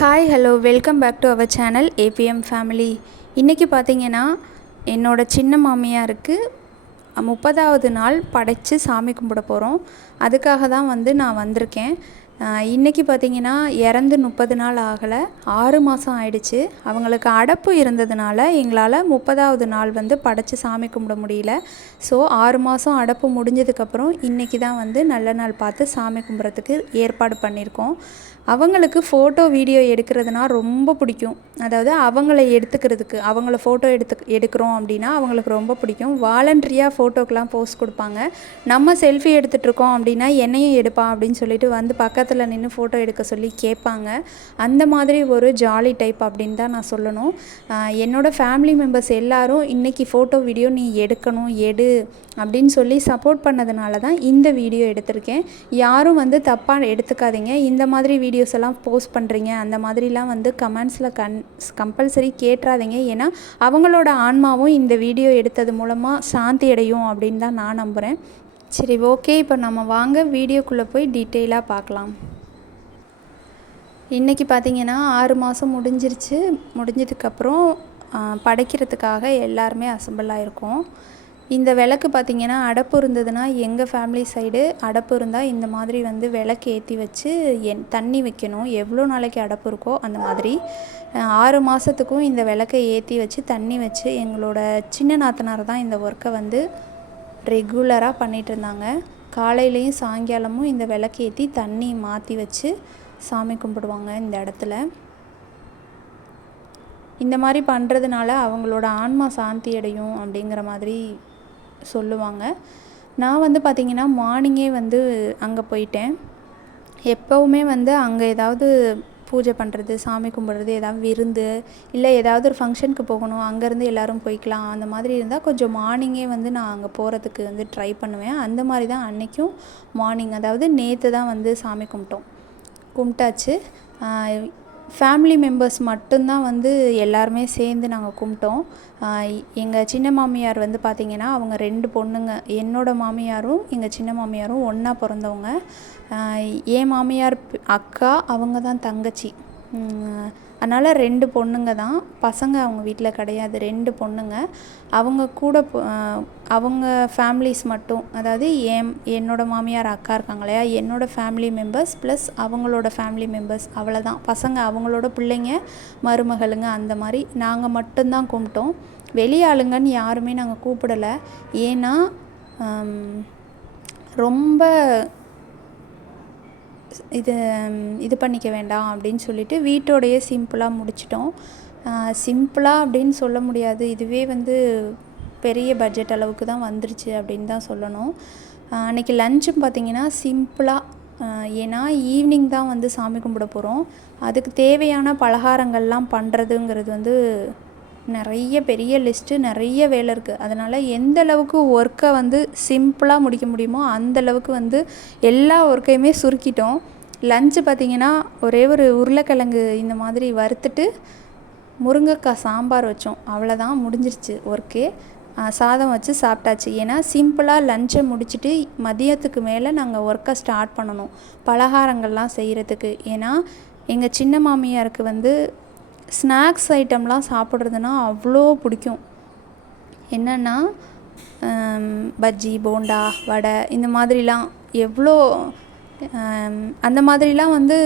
Hi hello welcome back to our channel ABM family இன்றைக்கி பார்த்தீங்கன்னா என்னோடய சின்ன மாமியாருக்கு முப்பதாவது நாள் படைத்து சாமி கும்பிட போகிறோம் அதுக்காக தான் வந்து நான் வந்திருக்கேன். இன்றைக்கி பார்த்தீங்கன்னா இறந்து முப்பது நாள் ஆகலை. ஆறு மாதம் ஆயிடுச்சு. அவங்களுக்கு அடப்பு இருந்ததுனால எங்களால் முப்பதாவது நாள் வந்து படைத்து சாமி கும்பிட முடியல. ஸோ ஆறு மாதம் அடப்பு முடிஞ்சதுக்கப்புறம் இன்றைக்கி தான் வந்து நல்ல நாள் பார்த்து சாமி கும்பிட்றதுக்கு ஏற்பாடு பண்ணியிருக்கோம். அவங்களுக்கு ஃபோட்டோ வீடியோ எடுக்கிறதுனா ரொம்ப பிடிக்கும். அதாவது அவங்கள எடுத்துக்கிறதுக்கு அவங்கள ஃபோட்டோ எடுத்து எடுக்கிறோம் அப்படின்னா அவங்களுக்கு ரொம்ப பிடிக்கும். வாலண்ட்ரியாக ஃபோட்டோக்கெலாம் போஸ்ட் கொடுப்பாங்க. நம்ம செல்ஃபி எடுத்துகிட்ருக்கோம் அப்படின்னா என்னையும் எடுப்பான் அப்படின்னு சொல்லிட்டு வந்து பக்கத்தில் நின்று ஃபோட்டோ எடுக்க சொல்லி கேட்பாங்க. அந்த மாதிரி ஒரு ஜாலி டைப் அப்படின்னு தான் நான் சொல்லணும். என்னோடய ஃபேமிலி மெம்பர்ஸ் எல்லோரும் இன்றைக்கி ஃபோட்டோ வீடியோ நீ எடுக்கணும் எடு அப்படின்னு சொல்லி சப்போர்ட் பண்ணதுனால தான் இந்த வீடியோ எடுத்திருக்கேன். யாரும் வந்து தப்பாக எடுத்துக்காதீங்க. இந்த மாதிரி வீடியோ வீடியோஸ் எல்லாம் போஸ்ட் பண்ணுறீங்க அந்த மாதிரிலாம் வந்து கமெண்ட்ஸில் கண் கம்பல்சரி கேட்டுறாதீங்க ஏன்னா அவங்களோட ஆன்மாவும் இந்த வீடியோ எடுத்தது மூலமாக சாந்தி அடையும் அப்படின்னு தான் நான் நம்புகிறேன் சரி ஓகே இப்போ நம்ம வாங்க வீடியோக்குள்ளே போய் டீட்டெயிலாக பார்க்கலாம். இன்றைக்கி பார்த்தீங்கன்னா ஆறு மாதம் முடிஞ்சிருச்சு. முடிஞ்சதுக்கப்புறம் படைக்கிறதுக்காக எல்லாருமே அசம்பிள் ஆகிருக்கோம் இந்த விளக்கு பார்த்திங்கன்னா அடப்பு இருந்ததுன்னா எங்கள் ஃபேமிலி சைடு அடப்பு இருந்தால் இந்த மாதிரி வந்து விளக்கு ஏற்றி வச்சு என் தண்ணி வைக்கணும். எவ்வளோ நாளைக்கு அடப்பு இருக்கோ அந்த மாதிரி. ஆறு மாதத்துக்கும் இந்த விளக்கை ஏற்றி வச்சு தண்ணி வச்சு எங்களோட சின்ன நாத்தனார் தான் இந்த ஒர்க்கை வந்து ரெகுலராக பண்ணிகிட்டு இருந்தாங்க. காலையிலையும் சாயங்காலமும் இந்த விளக்கு ஏற்றி தண்ணி மாற்றி வச்சு சாமி கும்பிடுவாங்க இந்த இடத்துல. இந்த மாதிரி பண்ணுறதுனால அவங்களோட ஆன்மா சாந்தி அடையும் அப்படிங்கிற மாதிரி சொல்லுவாங்க. நான் வந்து பார்த்திங்கன்னா மார்னிங்கே வந்து அங்கே போயிட்டேன். எப்போவுமே வந்து அங்கே ஏதாவது பூஜை பண்ணுறது சாமி கும்பிட்றது ஏதாவது விருந்து இல்லை ஏதாவது ஒரு ஃபங்க்ஷனுக்கு போகணும் அங்கேருந்து எல்லோரும் போய்க்கலாம் அந்த மாதிரி இருந்தால் கொஞ்சம் மார்னிங்கே வந்து நான் அங்கே போகிறதுக்கு வந்து ட்ரை பண்ணுவேன். அந்த மாதிரி தான் அன்றைக்கும் மார்னிங் அதாவது நேற்று தான் வந்து சாமி கும்பிட்டோம். கும்பிட்டாச்சு. ஃபேமிலி மெம்பர்ஸ் மட்டும்தான் வந்து எல்லாருமே சேர்ந்து நாங்கள் கும்பிட்டோம். எங்கள் சின்ன மாமியார் வந்து பார்த்திங்கன்னா அவங்க ரெண்டு பொண்ணுங்க. என்னோட மாமியாரும் எங்கள் சின்ன மாமியாரும் ஒன்றா பிறந்தவங்க. என் மாமியார் அக்கா அவங்க தான் தங்கச்சி அதனால் ரெண்டு பொண்ணுங்க தான். பசங்க அவங்க வீட்டில் கிடையாது ரெண்டு பொண்ணுங்க. அவங்க கூட அவங்க ஃபேமிலிஸ் மட்டும். அதாவது என் என்னோடய மாமியார் அக்கா இருக்காங்க இல்லையா? என்னோடய ஃபேமிலி மெம்பர்ஸ் ப்ளஸ் அவங்களோட ஃபேமிலி மெம்பர்ஸ் அவ்வளோதான் பசங்க அவங்களோட பிள்ளைங்க மருமகளுங்க அந்த மாதிரி. நாங்கள் மட்டும்தான் கும்பிட்டோம் வெளி ஆளுங்கன்னு யாருமே நாங்கள் கூப்பிடலை. ஏன்னா ரொம்ப இது இது பண்ணிக்க வேண்டாம் அப்படின்னு சொல்லிட்டு வீட்டோடையே சிம்பிளாக முடிச்சிட்டோம். சிம்பிளாக அப்படின்னு சொல்ல முடியாது. இதுவே வந்து பெரிய பட்ஜெட் அளவுக்கு தான் வந்துருச்சு அப்படின்னு தான் சொல்லணும். அன்றைக்கி லஞ்சும் பார்த்திங்கன்னா சிம்பிளாக ஏன்னா ஈவினிங் தான் வந்து சாமி கும்பிட போகிறோம் அதுக்கு தேவையான பலகாரங்கள்லாம் பண்ணுறதுங்கிறது வந்து நிறைய பெரிய லிஸ்ட்டு நிறைய வேலை இருக்குது அதனால் எந்த அளவுக்கு ஒர்க்கை வந்து சிம்பிளாக முடிக்க முடியுமோ அந்த அளவுக்கு வந்து எல்லா ஒர்க்கையுமே சுருக்கிட்டோம். லஞ்சு பார்த்திங்கன்னா ஒரே ஒரு உருளைக்கிழங்கு இந்த மாதிரி வறுத்துட்டு முருங்கைக்காய் சாம்பார் வச்சோம். அவ்வளோதான் முடிஞ்சிருச்சு ஒர்க்கே சாதம் வச்சு சாப்பிட்டாச்சு. ஏன்னா சிம்பிளாக லஞ்சை முடிச்சுட்டு மதியத்துக்கு மேலே நாங்கள் ஒர்க்கை ஸ்டார்ட் பண்ணணும். பலகாரங்கள்லாம் செய்கிறதுக்கு ஏன்னா எங்கள் சின்ன மாமியாருக்கு வந்து ஸ்நாக்ஸ் ஐட்டம்லாம் சாப்பிட்றதுனா அவ்வளோ பிடிக்கும். என்னென்னா பஜ்ஜி போண்டா வடை இந்த மாதிரிலாம் எவ்வளோ அந்த மாதிரிலாம் வந்து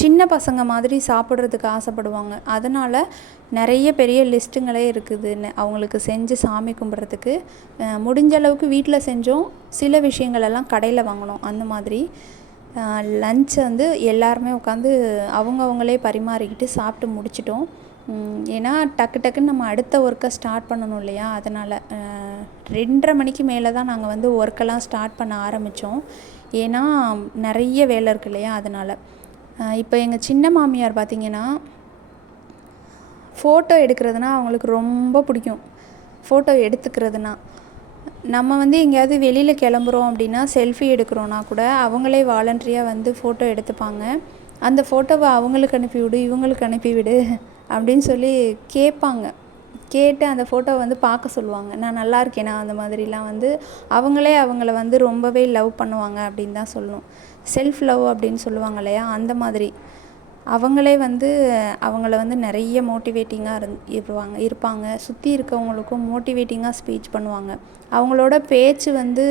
சின்ன பசங்க மாதிரி சாப்பிட்றதுக்கு ஆசைப்படுவாங்க. அதனால் நிறைய பெரிய லிஸ்ட்டுங்களே இருக்குதுன்னு அவங்களுக்கு செஞ்சு சாமி கும்பிட்றதுக்கு. முடிஞ்ச அளவுக்கு வீட்டில் செஞ்சோம். சில விஷயங்களெல்லாம் கடையில் வாங்கினோம். அந்த மாதிரி. லன்ச்சை வந்து எல்லாருமே உட்காந்து அவங்கவுங்களே பரிமாறிக்கிட்டு சாப்பிட்டு முடிச்சிட்டோம். ஏன்னா டக்கு டக்குன்னு நம்ம அடுத்த ஒர்க்கை ஸ்டார்ட் பண்ணணும் இல்லையா? அதனால் ரெண்டரை மணிக்கு மேலே தான் நாங்கள் வந்து ஒர்க்கெல்லாம் ஸ்டார்ட் பண்ண ஆரம்பித்தோம் ஏன்னா நிறைய வேலை இருக்கு இல்லையா? அதனால். இப்போ எங்கள் சின்ன மாமியார் பார்த்திங்கன்னா ஃபோட்டோ எடுக்கிறதுனா அவங்களுக்கு ரொம்ப பிடிக்கும். ஃபோட்டோ எடுத்துக்கிறதுனா. நம்ம வந்து எங்கேயாவது வெளியில் கிளம்புறோம் அப்படின்னா செல்ஃபி எடுக்கிறோன்னா கூட அவங்களே வாலண்ட்ரியாக வந்து ஃபோட்டோ எடுத்துப்பாங்க. அந்த ஃபோட்டோவை அவங்களுக்கு அனுப்பிவிடு இவங்களுக்கு அனுப்பிவிடு அப்படின்னு சொல்லி கேட்பாங்க. கேட்டு அந்த ஃபோட்டோவை வந்து பார்க்க சொல்லுவாங்க. நான் நல்லா இருக்கேனா? அந்த மாதிரிலாம் வந்து அவங்களே அவங்கள வந்து ரொம்பவே லவ் பண்ணுவாங்க அப்படின்னு தான் சொல்லணும். செல்ஃப் லவ் அப்படின்னு சொல்லுவாங்க இல்லையா? அந்த மாதிரி. அவங்களே வந்து அவங்கள வந்து நிறைய மோட்டிவேட்டிங்காக இருந் இருப்பாங்க இருப்பாங்க. சுற்றி இருக்கவங்களுக்கும் மோட்டிவேட்டிங்காக ஸ்பீச் பண்ணுவாங்க. அவங்களோட பேச்சு வந்து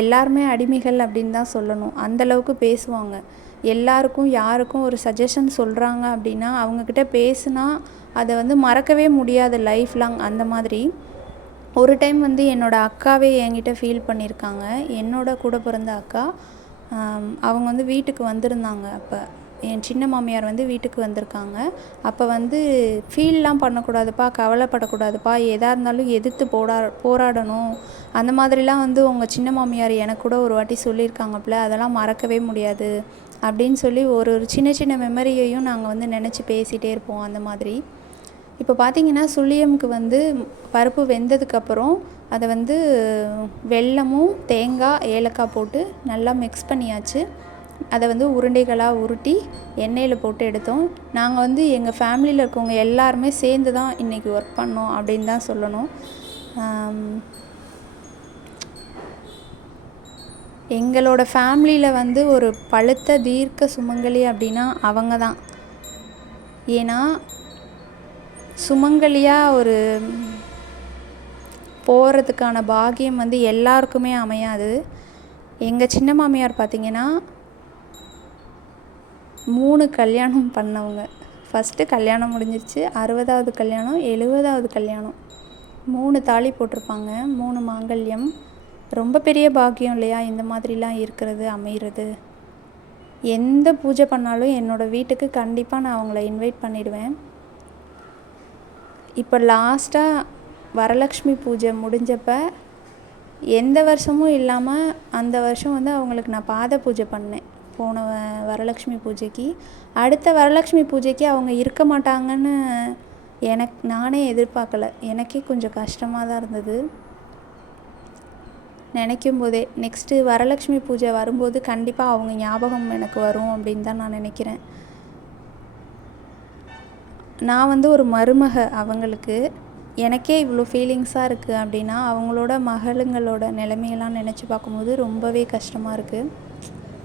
எல்லாருமே அடிமைகள் அப்படின்னு தான் சொல்லணும். அந்தளவுக்கு பேசுவாங்க. எல்லாருக்கும் யாருக்கும் ஒரு சஜஷன் சொல்கிறாங்க அப்படின்னா அவங்கக்கிட்ட பேசுனா அதை வந்து மறக்கவே முடியாது லைஃப் லாங் அந்த மாதிரி ஒரு டைம் வந்து என்னோடய அக்காவே என்கிட்ட ஃபீல் பண்ணியிருக்காங்க. என்னோட கூட பிறந்த அக்கா அவங்க வந்து வீட்டுக்கு வந்திருந்தாங்க அப்போ. என் சின்ன மாமியார் வந்து வீட்டுக்கு வந்திருக்காங்க. அப்போ வந்து ஃபீல்லாம் பண்ணக்கூடாதுப்பா கவலைப்படக்கூடாதுப்பா எதாக இருந்தாலும் எதிர்த்து போடா போராடணும். அந்த மாதிரிலாம் வந்து உங்கள் சின்ன மாமியார் எனக்கு கூட ஒரு வாட்டி சொல்லியிருக்காங்கப்ல அதெல்லாம் மறக்கவே முடியாது. அப்படின்னு சொல்லி ஒரு ஒரு சின்ன சின்ன மெமரியையும் நாங்கள் வந்து நினச்சி பேசிகிட்டே இருப்போம் அந்த மாதிரி. இப்போ பார்த்தீங்கன்னா சுழியமுக்கு வந்து பருப்பு வெந்ததுக்கப்புறம் அதை வந்து வெல்லமும் தேங்காய் ஏலக்காய் போட்டு நல்லா மிக்ஸ் பண்ணியாச்சு. அதை வந்து உருண்டைகளாக உருட்டி எண்ணெயில் போட்டு எடுத்தோம். நாங்கள் வந்து எங்கள் ஃபேமிலியில் இருக்கவங்க எல்லாருமே சேர்ந்து தான் இன்றைக்கி ஒர்க் பண்ணோம் அப்படின்னு தான் சொல்லணும். எங்களோட ஃபேமிலியில் வந்து ஒரு பழுத்த தீர்க்க சுமங்கலி அப்படின்னா அவங்க தான். ஏன்னா சுமங்கலியாக ஒரு போகிறதுக்கான பாகியம் வந்து எல்லாருக்குமே அமையாது. எங்கள் சின்ன மாமியார் பார்த்திங்கன்னா மூணு கல்யாணம் பண்ணவங்க. ஃபஸ்ட்டு கல்யாணம் முடிஞ்சிருச்சு. அறுபதாவது கல்யாணம் எழுபதாவது கல்யாணம். மூணு தாலி போட்டிருப்பாங்க. மூணு மாங்கல்யம். ரொம்ப பெரிய பாக்கியம் இல்லையா? இந்த மாதிரிலாம் இருக்கிறது அமைகிறது எந்த பூஜை பண்ணாலும் என்னோடய வீட்டுக்கு கண்டிப்பாக நான் அவங்கள இன்வைட் பண்ணிடுவேன். இப்போ லாஸ்ட்டாக வரலக்ஷ்மி பூஜை முடிஞ்சப்போ எந்த வருஷமும் இல்லாமல் அந்த வருஷம் வந்து அவங்களுக்கு நான் பாத பூஜை பண்ணேன். போன வரலட்சுமி பூஜைக்கு. அடுத்த வரலக்ஷ்மி பூஜைக்கு அவங்க இருக்க மாட்டாங்கன்னு எனக்கு நானே எதிர்பார்க்கல. எனக்கே கொஞ்சம் கஷ்டமாக தான் இருந்தது. நினைக்கும் போதே நெக்ஸ்ட்டு வரலக்ஷ்மி பூஜை வரும்போது கண்டிப்பாக அவங்க ஞாபகம் எனக்கு வரும் அப்படின்னு தான் நான் நினைக்கிறேன். நான் வந்து ஒரு மருமக அவங்களுக்கு. எனக்கே இவ்வளோ ஃபீலிங்ஸாக இருக்குது அப்படின்னா அவங்களோட மகளுங்களோட நிலைமையெல்லாம் நினச்சி பார்க்கும்போது ரொம்பவே கஷ்டமாக இருக்குது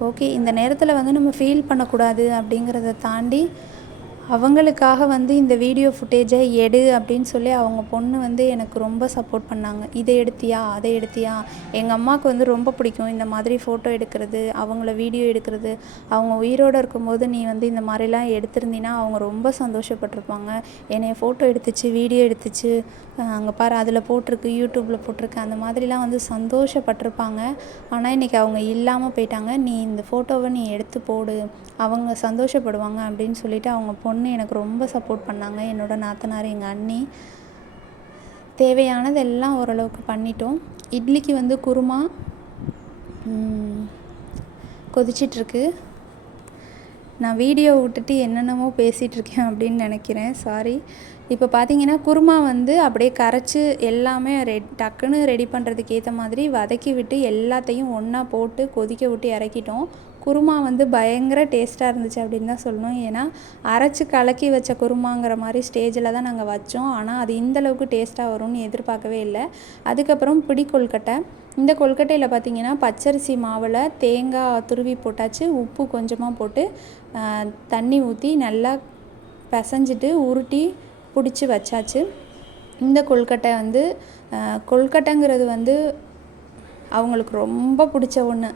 ஓகே இந்த நேரத்தில் வந்து நம்ம ஃபீல் பண்ணக்கூடாது அப்படிங்கிறத தாண்டி அவங்களுக்காக வந்து இந்த வீடியோ ஃபுட்டேஜை எடு அப்படின்னு சொல்லி அவங்க பொண்ணு வந்து எனக்கு ரொம்ப சப்போர்ட் பண்ணாங்க. இதை எடுத்தியா அதை எடுத்தியா? எங்கள் அம்மாவுக்கு வந்து ரொம்ப பிடிக்கும். இந்த மாதிரி ஃபோட்டோ எடுக்கிறது அவங்கள வீடியோ எடுக்கிறது. அவங்க உயிரோடு இருக்கும்போது நீ வந்து இந்த மாதிரிலாம் எடுத்திருந்தீன்னா அவங்க ரொம்ப சந்தோஷப்பட்டிருப்பாங்க. என்னைய ஃபோட்டோ எடுத்துச்சு வீடியோ எடுத்துச்சு. அங்கே பாரு அதில் போட்டிருக்கு யூடியூப்பில் போட்டிருக்கு. அந்த மாதிரிலாம் வந்து சந்தோஷப்பட்டிருப்பாங்க. ஆனால் இன்றைக்கி அவங்க இல்லாமல் போயிட்டாங்க. நீ இந்த ஃபோட்டோவை நீ எடுத்து போடு. அவங்க சந்தோஷப்படுவாங்க அப்படின்னு சொல்லிவிட்டு அவங்க பொண்ணு எனக்கு ரொம்ப சப்போர்ட் பண்ணாங்க. என்னோடய நாத்தனார் எங்கள் அண்ணி. தேவையானது எல்லாம் ஓரளவுக்கு பண்ணிட்டோம். இட்லிக்கு வந்து குருமா கொதிச்சிட்ருக்கு. நான் வீடியோ விட்டுட்டு என்னென்னமோ பேசிகிட்ருக்கேன் அப்படின்னு நினைக்கிறேன். சாரி இப்போ பார்த்தீங்கன்னா குருமா வந்து அப்படியே கரைச்சி எல்லாமே ரெ டக்குன்னு ரெடி பண்ணுறதுக்கு ஏற்ற மாதிரி வதக்கி விட்டு எல்லாத்தையும் ஒன்றா போட்டு கொதிக்க விட்டு இறக்கிட்டோம். குருமா வந்து பயங்கர டேஸ்ட்டாக இருந்துச்சு அப்படின்னு தான் சொல்லணும். ஏன்னா அரைச்சி கலக்கி வச்ச குருமாங்கிற மாதிரி ஸ்டேஜில் தான் நாங்கள் வச்சோம். ஆனால் அது இந்தளவுக்கு டேஸ்ட்டாக வரும்னு எதிர்பார்க்கவே இல்லை. அதுக்கப்புறம் பிடி கொல்கட்டை. இந்த கொல்கட்டையில் பார்த்திங்கன்னா பச்சரிசி மாவில் தேங்காய் துருவி போட்டாச்சு. உப்பு கொஞ்சமாக போட்டு தண்ணி ஊற்றி நல்லா பிசைஞ்சிட்டு உருட்டி பிடிச்சி வச்சாச்சு. இந்த கொல்கட்டை வந்து கொல்கட்டைங்கிறது வந்து அவங்களுக்கு ரொம்ப பிடிச்ச ஒன்று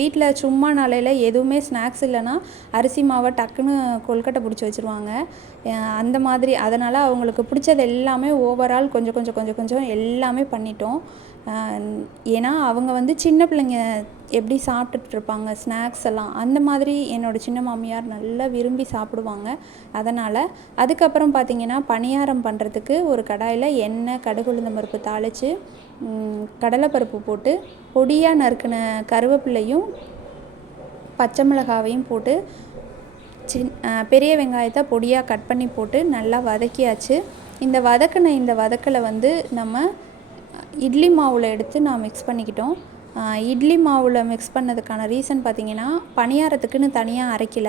வீட்டில் சும்மா நாளையில் எதுவுமே ஸ்நாக்ஸ் இல்லைன்னா அரிசி மாவை டக்குன்னு கொல்கட்டை பிடிச்சி வச்சுருவாங்க. அந்த மாதிரி. அதனால் அவங்களுக்கு பிடிச்சது எல்லாமே ஓவரால் கொஞ்சம் கொஞ்சம் கொஞ்சம் கொஞ்சம் எல்லாமே பண்ணிட்டோம். ஏன்னா அவங்க வந்து சின்ன பிள்ளைங்க எப்படி சாப்பிட்டுட்ருப்பாங்க ஸ்நாக்ஸ் எல்லாம். அந்த மாதிரி என்னோடய சின்ன மாமியார் நல்லா விரும்பி சாப்பிடுவாங்க. அதனால் அதுக்கப்புறம் பார்த்திங்கன்னா பணியாரம் பண்ணுறதுக்கு ஒரு கடாயில் எண்ணெய் கடுகு பருப்பு தாளித்து கடலைப்பருப்பு போட்டு பொடியாக நறுக்கின கருவேப்பிலையும் பச்சை மிளகாவையும் போட்டு சின் பெரிய வெங்காயத்தை பொடியாக கட் பண்ணி போட்டு நல்லா வதக்கியாச்சு. இந்த வதக்கின இந்த வதக்கலை வந்து நம்ம இட்லி மாவில் எடுத்து நான் மிக்ஸ் பண்ணிக்கிட்டோம். இட்லி மாவில் மிக்ஸ் பண்ணதுக்கான ரீசன் பார்த்திங்கன்னா பணியாரத்துக்குன்னு தனியாக அரைக்கல.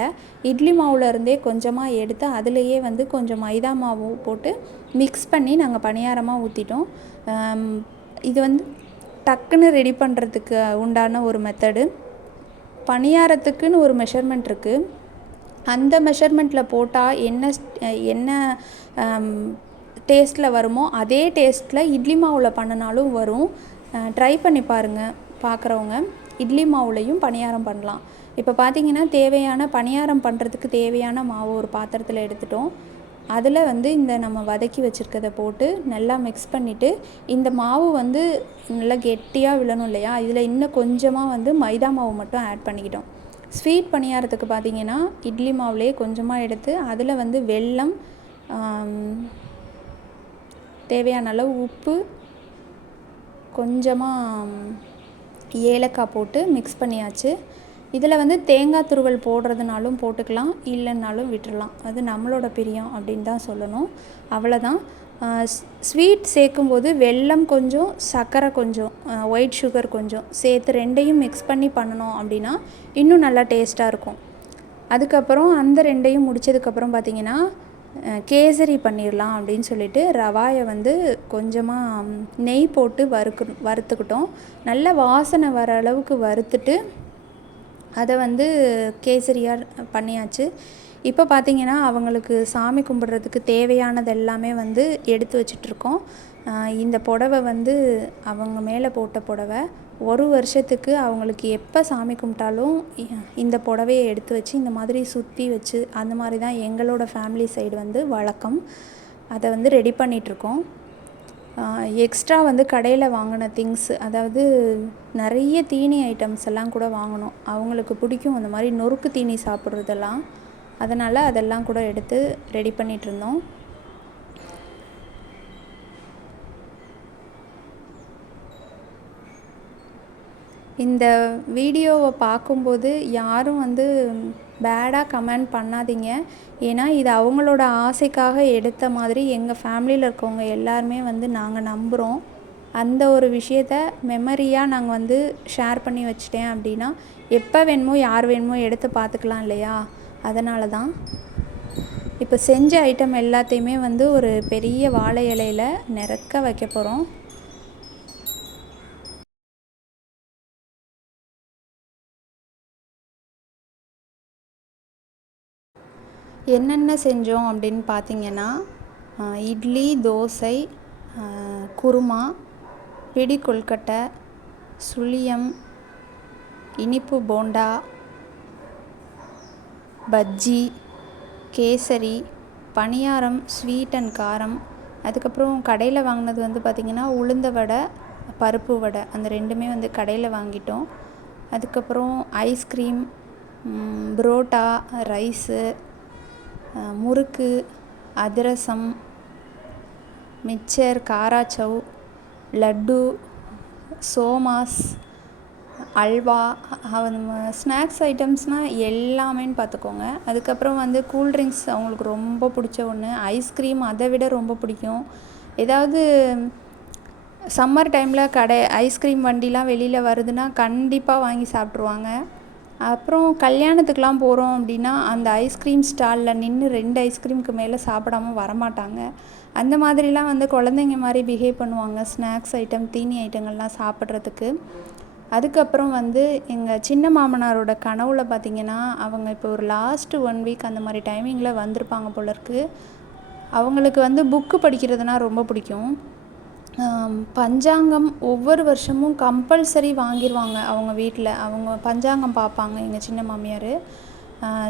இட்லி மாவில் இருந்தே கொஞ்சமாக எடுத்து அதுலேயே வந்து கொஞ்சம் மைதா மாவும் போட்டு மிக்ஸ் பண்ணி நாங்கள் பணியாரமாக ஊற்றிட்டோம் இது வந்து டக்குன்னு ரெடி பண்ணுறதுக்கு உண்டான ஒரு மெத்தடு பணியாரத்துக்குன்னு ஒரு மெஷர்மெண்ட் இருக்குது அந்த மெஷர்மெண்ட்டில் போட்டால் என்ன என்ன டேஸ்ட்டில் வருமோ அதே டேஸ்ட்டில் இட்லி மாவில் பண்ணினாலும் வரும். ட்ரை பண்ணி பாருங்கள் பார்க்குறவங்க இட்லி மாவுலையும் பணியாரம் பண்ணலாம். இப்போ பார்த்தீங்கன்னா தேவையான பணியாரம் பண்ணுறதுக்கு தேவையான மாவு ஒரு பாத்திரத்தில் எடுத்துட்டோம். அதில் வந்து இந்த நம்ம வதக்கி வச்சுருக்கதை போட்டு நல்லா மிக்ஸ் பண்ணிவிட்டு இந்த மாவு வந்து நல்லா கெட்டியாக விழணும் இல்லையா? இதில் இன்னும் கொஞ்சமாக வந்து மைதா மாவு மட்டும் ஆட் பண்ணிக்கிட்டோம். ஸ்வீட் பணியாரத்துக்கு பார்த்தீங்கன்னா இட்லி மாவுலேயே கொஞ்சமாக எடுத்து அதில் வந்து வெல்லம் தேவையான அளவு உப்பு கொஞ்சமாக ஏலக்காய் போட்டு மிக்ஸ் பண்ணியாச்சு. இதில் வந்து தேங்காய் துருவல் போடுறதுனாலும் போட்டுக்கலாம் இல்லைன்னாலும் விட்டுடலாம் அது நம்மளோட பிரியம் அப்படின்னு தான் சொல்லணும். அவ்வளோதான் ஸ்வீட் சேர்க்கும்போது வெல்லம் கொஞ்சம் சர்க்கரை கொஞ்சம் ஒயிட் சுகர் கொஞ்சம் சேர்த்து ரெண்டையும் மிக்ஸ் பண்ணி பண்ணணும் அப்படின்னா இன்னும் நல்லா டேஸ்ட்டாக இருக்கும். அதுக்கப்புறம் அந்த ரெண்டையும் முடித்ததுக்கப்புறம் பார்த்திங்கன்னா கேசரி பண்ணிடலாம் அப்படின்னு சொல்லிட்டு ரவாயை வந்து கொஞ்சமாக நெய் போட்டு வறுக்கு வறுத்துக்கிட்டோம். நல்ல வாசனை வர அளவுக்கு வறுத்துட்டு அதை வந்து கேசரியாக பண்ணியாச்சு. இப்போ பார்த்திங்கன்னா அவங்களுக்கு சாமி கும்பிட்றதுக்கு தேவையானது எல்லாமே வந்து எடுத்து வச்சிட்ருக்கோம். இந்த புடவை வந்து அவங்க மேலே போட்ட புடவை. ஒரு வருஷத்துக்கு அவங்களுக்கு எப்போ சாமி கும்பிட்டாலும் இந்த புடவையை எடுத்து வச்சு இந்த மாதிரி சுற்றி வச்சு அந்த மாதிரி தான் எங்களோட ஃபேமிலி சைடு வந்து வழக்கம். அதை வந்து ரெடி பண்ணிகிட்ருக்கோம் எக்ஸ்ட்ரா வந்து கடையில் வாங்கின திங்ஸ் அதாவது நிறைய தீனி ஐட்டம்ஸ் எல்லாம் கூட வாங்கினோம் அவங்களுக்கு பிடிக்கும் அந்த மாதிரி நொறுக்கு தீனி சாப்பிட்றதெல்லாம். அதனால் அதெல்லாம் கூட எடுத்து ரெடி பண்ணிகிட்ருந்தோம் இந்த வீடியோவை பார்க்கும்போது யாரும் வந்து பேடாக கமெண்ட் பண்ணாதீங்க. ஏன்னா இது அவங்களோட ஆசைக்காக எடுத்த மாதிரி எங்கள் ஃபேமிலியில் இருக்கவங்க எல்லாருமே வந்து நாங்கள் நம்புகிறோம் அந்த ஒரு விஷயத்த மெமரியாக நாங்கள் வந்து ஷேர் பண்ணி வச்சிட்டேன் அப்படின்னா எப்போ வேணுமோ யார் வேணுமோ எடுத்து பார்த்துக்கலாம் இல்லையா? அதனால தான். இப்போ செஞ்ச ஐட்டம் எல்லாத்தையுமே வந்து ஒரு பெரிய வாழை இலையில் நிறக்க வைக்க போகிறோம் என்னென்ன செஞ்சோம் அப்படின்னு பார்த்தீங்கன்னா இட்லி தோசை குருமா பிடி கொல்கட்டை சுழியம் இனிப்பு போண்டா பஜ்ஜி கேசரி பணியாரம் ஸ்வீட் அண்ட் காரம். அதுக்கப்புறம் கடையில் வாங்கினது வந்து பார்த்திங்கன்னா உளுந்த வடை பருப்பு வடை. அந்த ரெண்டுமே வந்து கடையில் வாங்கிட்டோம். அதுக்கப்புறம் ஐஸ்கிரீம் புரோட்டா ரைஸு முறுக்கு அதிரசம் மிச்சர் காராச்சவ் லட்டு சோமாஸ் அல்வா ஸ்நாக்ஸ் ஐட்டம்ஸ்னால் எல்லாமேன்னு பார்த்துக்கோங்க. அதுக்கப்புறம் வந்து கூல்ட்ரிங்க்ஸ் அவங்களுக்கு ரொம்ப பிடிச்ச ஒன்று ஐஸ்கிரீம் அதை விட ரொம்ப பிடிக்கும். ஏதாவது சம்மர் டைமில் கடை ஐஸ்கிரீம் வண்டிலாம் வெளியில் வருதுன்னா கண்டிப்பாக வாங்கி சாப்பிட்ருவாங்க அப்புறம் கல்யாணத்துக்கெலாம் போகிறோம் அப்படின்னா அந்த ஐஸ்கிரீம் ஸ்டாலில் நின்று ரெண்டு ஐஸ்கிரீமுக்கு மேலே சாப்பிடாம வரமாட்டாங்க. அந்த மாதிரிலாம் வந்து குழந்தைங்க மாதிரி பிஹேவ் பண்ணுவாங்க. ஸ்நாக்ஸ் ஐட்டம் தீனி ஐட்டங்கள்லாம் சாப்பிட்றதுக்கு. அதுக்கப்புறம் வந்து எங்கள் சின்ன மாமனாரோட கனவுல பார்த்திங்கன்னா அவங்க இப்போ ஒரு லாஸ்ட்டு ஒன் வீக் அந்த மாதிரி டைமிங்கில் வந்திருப்பாங்க போல இருக்குது அவங்களுக்கு வந்து புக்கு படிக்கிறதுனா ரொம்ப பிடிக்கும். பஞ்சாங்கம் ஒவ்வொரு வருஷமும் கம்பல்சரி வாங்கிடுவாங்க அவங்க வீட்டில் அவங்க பஞ்சாங்கம் பார்ப்பாங்க எங்கள் சின்ன மாமியார்.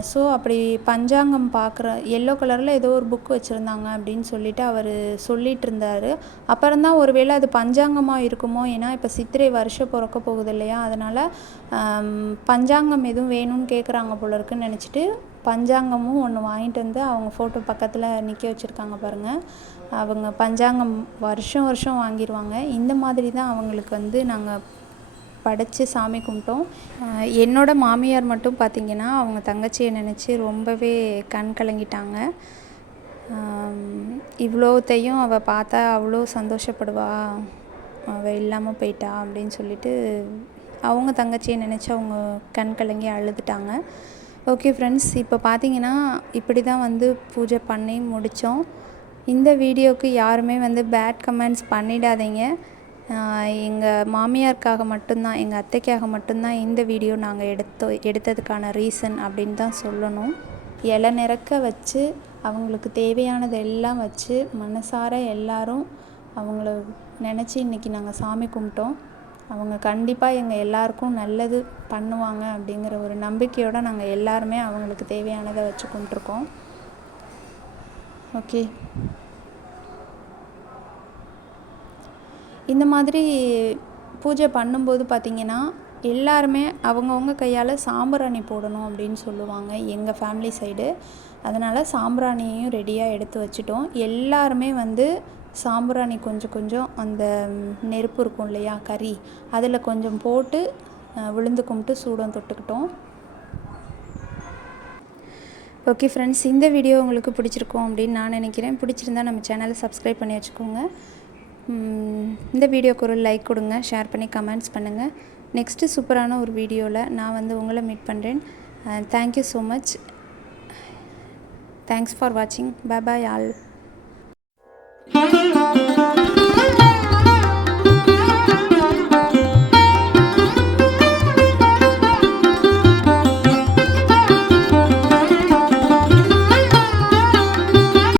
ஸோ அப்படி பஞ்சாங்கம் பார்க்குற எல்லோ கலரில் ஏதோ ஒரு புக் வச்சுருந்தாங்க அப்படின்னு சொல்லிட்டு அவர் சொல்லிகிட்டு இருந்தார். அப்புறம் தான் அது பஞ்சாங்கமாக இருக்குமோ? ஏன்னா இப்போ சித்திரை வருஷம் பிறக்க போகுது இல்லையா? அதனால் பஞ்சாங்கம் எதுவும் வேணும்னு கேட்குறாங்க போல இருக்குன்னு நினச்சிட்டு பஞ்சாங்கமும் ஒன்று வாங்கிட்டு வந்து அவங்க ஃபோட்டோ பக்கத்தில் நிற்க வச்சுருக்காங்க பாருங்கள் அவங்க பஞ்சாங்கம் வருஷம் வருஷம் வாங்கிடுவாங்க இந்த மாதிரி தான் அவங்களுக்கு வந்து நாங்கள் படைச்சி சாமி கும்பிட்டோம். என்னோடய மாமியார் மட்டும் பார்த்திங்கன்னா அவங்க தங்கச்சியை நினச்சி ரொம்பவே கண் கலங்கிட்டாங்க. இவ்வளோத்தையும் அவள் பார்த்தா அவ்வளோ சந்தோஷப்படுவா அவள் இல்லாமல் போயிட்டா அப்படின்னு சொல்லிட்டு அவங்க தங்கச்சியை நினச்சி அவங்க கண் கலங்கி அழுதுட்டாங்க. ஓகே ஃப்ரெண்ட்ஸ் இப்போ பார்த்தீங்கன்னா இப்படி தான் வந்து பூஜை பண்ணி முடித்தோம் இந்த வீடியோவுக்கு யாருமே வந்து பேட் கமெண்ட்ஸ் பண்ணிடாதீங்க. எங்கள் மாமியாருக்காக மட்டும்தான் எங்கள் அத்தைக்காக மட்டும்தான் இந்த வீடியோ நாங்கள் எடுத்தோ எடுத்ததுக்கான ரீசன் அப்படின்னு தான் சொல்லணும். இலை நிறக்க வச்சு அவங்களுக்கு தேவையானது எல்லாம் வச்சு மனசார எல்லாரும் அவங்கள நினச்சி இன்றைக்கி நாங்கள் சாமி கும்பிட்டோம். அவங்க கண்டிப்பாக எங்கள் எல்லாருக்கும் நல்லது பண்ணுவாங்க அப்படிங்கிற ஒரு நம்பிக்கையோடு நாங்கள் எல்லாருமே அவங்களுக்கு தேவையானதை வச்சு கும்பிட்ருக்கோம் ஓகே. இந்த மாதிரி பூஜை பண்ணும்போது பார்த்திங்கன்னா எல்லாருமே அவங்கவுங்க கையால் சாம்பிராணி போடணும் அப்படின்னு சொல்லுவாங்க எங்கள் ஃபேமிலி சைடு அதனால் சாம்பிராணியையும் ரெடியாக எடுத்து வச்சுட்டோம். எல்லாருமே வந்து சாம்பிராணி கொஞ்சம் கொஞ்சம் அந்த நெருப்பு இருக்கும் இல்லையா கறி அதில் கொஞ்சம் போட்டு விழுந்து கும்பிட்டு சூடம் தொட்டுக்கிட்டோம். ஓகே ஃப்ரெண்ட்ஸ் இந்த வீடியோ உங்களுக்கு பிடிச்சிருக்கும் அப்படின்னு நான் நினைக்கிறேன். பிடிச்சிருந்தா நம்ம சேனலை சப்ஸ்கிரைப் பண்ணி வச்சுக்கோங்க. இந்த வீடியோக்கு ஒரு லைக் கொடுங்க ஷேர் பண்ணி கமெண்ட்ஸ் பண்ணுங்கள் நெக்ஸ்ட்டு சூப்பரான ஒரு வீடியோவில் நான் வந்து உங்களை மீட் பண்ணுறேன் thank you so much thanks for வாட்சிங் பாய் பாய் ஆல் thank